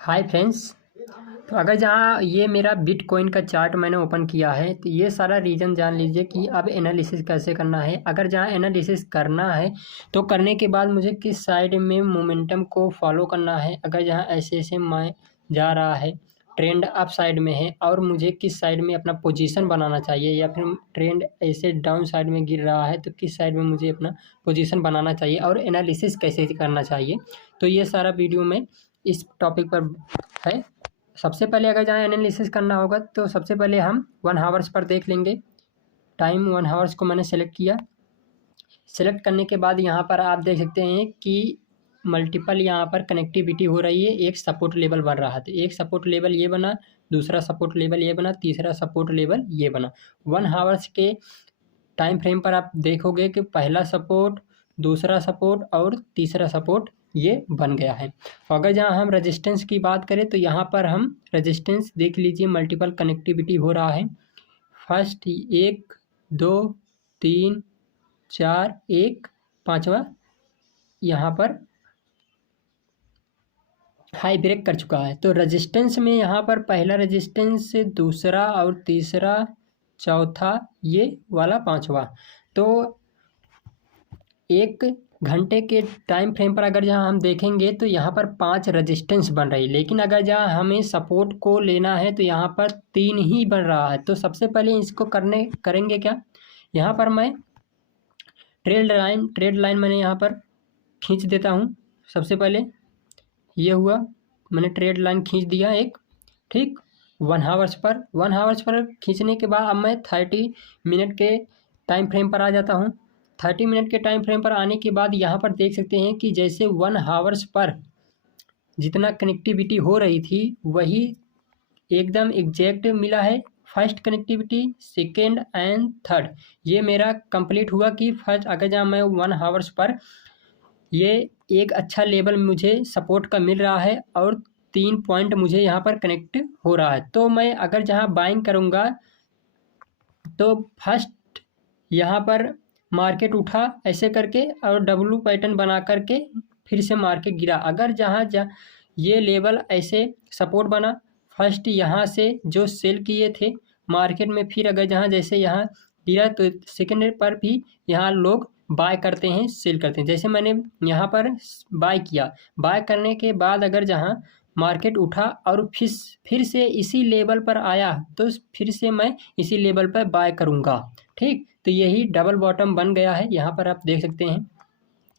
Hi friends. तो अगर जहाँ ये मेरा बिटकॉइन का चार्ट मैंने ओपन किया है तो ये सारा रीज़न जान लीजिए कि अब एनालिसिस कैसे करना है। अगर जहाँ एनालिसिस करना है तो करने के बाद मुझे किस साइड में मोमेंटम को फॉलो करना है। अगर जहाँ ऐसे ऐसे मैं जा रहा है, ट्रेंड अप साइड में है और मुझे किस साइड में अपना पोजीशन बनाना चाहिए, या फिर ट्रेंड ऐसे डाउन साइड में गिर रहा है तो किस साइड में मुझे अपना पोजीशन बनाना चाहिए और एनालिसिस कैसे करना चाहिए। तो ये सारा वीडियो में इस टॉपिक पर है। सबसे पहले अगर जहाँ एनालिसिस करना होगा तो सबसे पहले हम 1 हावर्स पर देख लेंगे। टाइम 1 हावर्स को मैंने सेलेक्ट किया। सेलेक्ट करने के बाद यहाँ पर आप देख सकते हैं कि मल्टीपल यहाँ पर कनेक्टिविटी हो रही है। एक सपोर्ट लेवल बन रहा है तो एक सपोर्ट लेवल ये बना, दूसरा सपोर्ट लेवल ये बना, तीसरा सपोर्ट लेवल ये बना। 1 हावर्स के टाइम फ्रेम पर आप देखोगे कि पहला सपोर्ट, दूसरा सपोर्ट और तीसरा सपोर्ट ये बन गया है। अगर जहाँ हम रेजिस्टेंस की बात करें तो यहाँ पर हम रेजिस्टेंस देख लीजिए, मल्टीपल कनेक्टिविटी हो रहा है। फर्स्ट 1 2 3 4, एक पाँचवा यहाँ पर हाई ब्रेक कर चुका है। तो रेजिस्टेंस में यहाँ पर पहला रेजिस्टेंस, दूसरा और तीसरा, चौथा, ये वाला पाँचवा। तो 1 घंटे के टाइम फ्रेम पर अगर जहाँ हम देखेंगे तो यहाँ पर 5 रेजिस्टेंस बन रही, लेकिन अगर जहाँ हमें सपोर्ट को लेना है तो यहाँ पर 3 ही बन रहा है। तो सबसे पहले इसको करेंगे क्या, यहाँ पर मैं ट्रेड लाइन मैंने यहाँ पर खींच देता हूँ। सबसे पहले ये हुआ, मैंने ट्रेड लाइन खींच दिया एक, ठीक। 1 हावर्स पर खींचने के बाद अब मैं 30 मिनट के टाइम फ्रेम पर आ जाता हूँ। 30 मिनट के टाइम फ्रेम पर आने के बाद यहाँ पर देख सकते हैं कि जैसे 1 हावर्स पर जितना कनेक्टिविटी हो रही थी वही एकदम एग्जैक्ट मिला है। First connectivity, second and third ये मेरा कंप्लीट हुआ कि फर्स्ट अगर जहाँ मैं 1 हावर्स पर ये एक अच्छा लेवल मुझे सपोर्ट का मिल रहा है और 3 पॉइंट मुझे यहाँ पर कनेक्ट हो रहा है। तो मैं अगर जहाँ बाइंग करूँगा तो फर्स्ट यहाँ पर मार्केट उठा ऐसे करके और डब्लू पैटर्न बना करके फिर से मार्केट गिरा। अगर जहाँ ये लेवल ऐसे सपोर्ट बना, फर्स्ट यहाँ से जो सेल किए थे मार्केट में, फिर अगर जहाँ जैसे यहाँ गिरा तो सेकेंड पर भी यहाँ लोग बाय करते हैं, सेल करते हैं। जैसे मैंने यहाँ पर बाय किया, बाय करने के बाद अगर जहाँ मार्केट उठा और फिर से इसी लेवल पर आया तो फिर से मैं इसी लेवल पर बाय करूँगा, ठीक। तो यही डबल बॉटम बन गया है, यहाँ पर आप देख सकते हैं।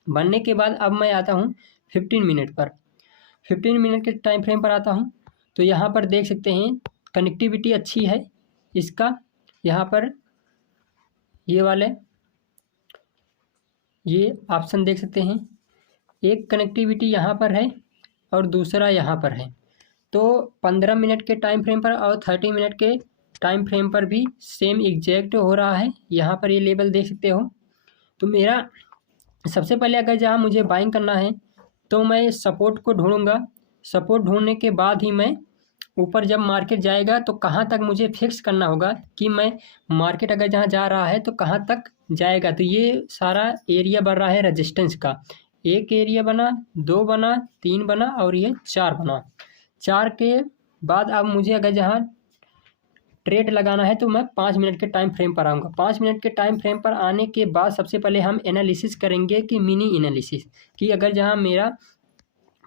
बनने के बाद अब मैं आता हूँ 15 मिनट पर। 15 मिनट के टाइम फ्रेम पर आता हूँ तो यहाँ पर देख सकते हैं कनेक्टिविटी अच्छी है इसका। यहाँ पर ये वाले ये ऑप्शन देख सकते हैं, एक कनेक्टिविटी यहाँ पर है और दूसरा यहाँ पर है। तो 15 मिनट के टाइम फ्रेम पर और 30 मिनट के टाइम फ्रेम पर भी सेम एग्जैक्ट हो रहा है। यहाँ पर ये लेवल देख सकते हो। तो मेरा सबसे पहले अगर जहाँ मुझे बाइंग करना है तो मैं सपोर्ट को ढूंढूंगा। सपोर्ट ढूंढने के बाद ही मैं ऊपर जब मार्केट जाएगा तो कहाँ तक मुझे फिक्स करना होगा कि मैं मार्केट अगर जहाँ जा रहा है तो कहाँ तक जाएगा। तो ये सारा एरिया बन रहा है रेजिस्टेंस का। एक एरिया बना, 2 बना, 3 बना और ये 4 बना। 4 के बाद अब मुझे अगर जहाँ ट्रेड लगाना है तो मैं 5 मिनट के टाइम फ्रेम पर आऊँगा। 5 मिनट के टाइम फ्रेम पर आने के बाद सबसे पहले हम एनालिसिस करेंगे कि मिनी एनालिसिस, कि अगर जहाँ मेरा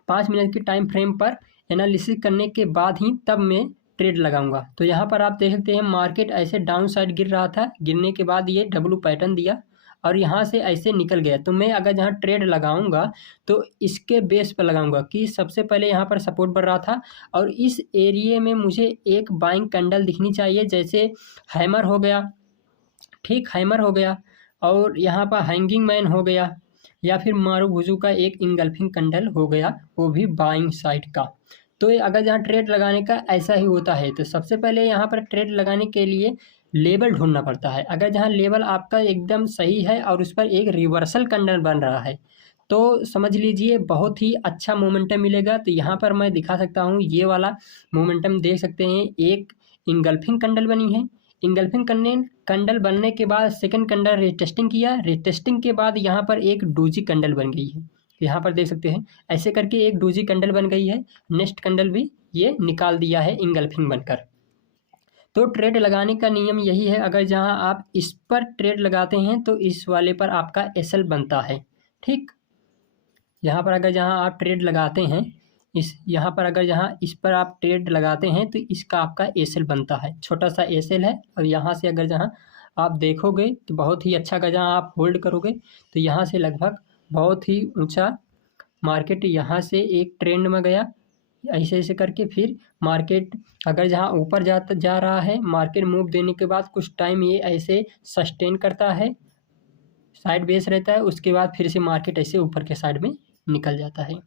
5 मिनट के टाइम फ्रेम पर एनालिसिस करने के बाद ही तब मैं ट्रेड लगाऊंगा। तो यहाँ पर आप देख सकते हैं मार्केट ऐसे डाउन साइड गिर रहा था, गिरने के बाद ये डब्लू पैटर्न दिया और यहाँ से ऐसे निकल गया। तो मैं अगर जहाँ ट्रेड लगाऊंगा तो इसके बेस पर लगाऊंगा कि सबसे पहले यहाँ पर सपोर्ट बढ़ रहा था और इस एरिया में मुझे एक बाइंग कैंडल दिखनी चाहिए, जैसे हैमर हो गया, ठीक, हैमर हो गया और यहाँ पर हैंगिंग मैन हो गया, या फिर मारूभुजू का एक इंगल्फिंग कैंडल हो गया, वो भी बाइंग साइड का। तो अगर जहाँ ट्रेड लगाने का ऐसा ही होता है तो सबसे पहले यहाँ पर ट्रेड लगाने के लिए लेवल ढूंढना पड़ता है। अगर जहाँ लेवल आपका एकदम सही है और उस पर एक रिवर्सल कैंडल बन रहा है तो समझ लीजिए बहुत ही अच्छा मोमेंटम मिलेगा। तो यहाँ पर मैं दिखा सकता हूँ, ये वाला मोमेंटम देख सकते हैं। एक इंगल्फिंग कैंडल बनी है, इंगल्फिंग कैंडल बनने के बाद सेकंड कैंडल रिटेस्टिंग किया, रिटेस्टिंग के बाद यहाँ पर एक डोजी कैंडल बन गई है। यहाँ पर देख सकते हैं ऐसे करके एक डोजी कैंडल बन गई है, नेक्स्ट कैंडल भी ये निकाल दिया है इंगल्फिंग बनकर। तो ट्रेड लगाने का नियम यही है, अगर जहाँ आप इस पर ट्रेड लगाते हैं तो इस वाले पर आपका एसएल बनता है। ठीक, यहाँ पर अगर जहाँ आप ट्रेड लगाते हैं यहाँ पर अगर जहाँ इस पर आप ट्रेड लगाते हैं तो इसका आपका एसएल बनता है, छोटा सा एसएल है। और यहाँ से अगर जहाँ आप देखोगे तो बहुत ही अच्छा, अगर जहाँ आप होल्ड करोगे तो यहाँ से लगभग बहुत ही ऊंचा मार्केट यहाँ से एक ट्रेंड में गया, ऐसे ऐसे करके फिर मार्केट अगर जहाँ ऊपर जा रहा है, मार्केट मूव देने के बाद कुछ टाइम ये ऐसे सस्टेन करता है, साइड बेस रहता है, उसके बाद फिर से मार्केट ऐसे ऊपर के साइड में निकल जाता है।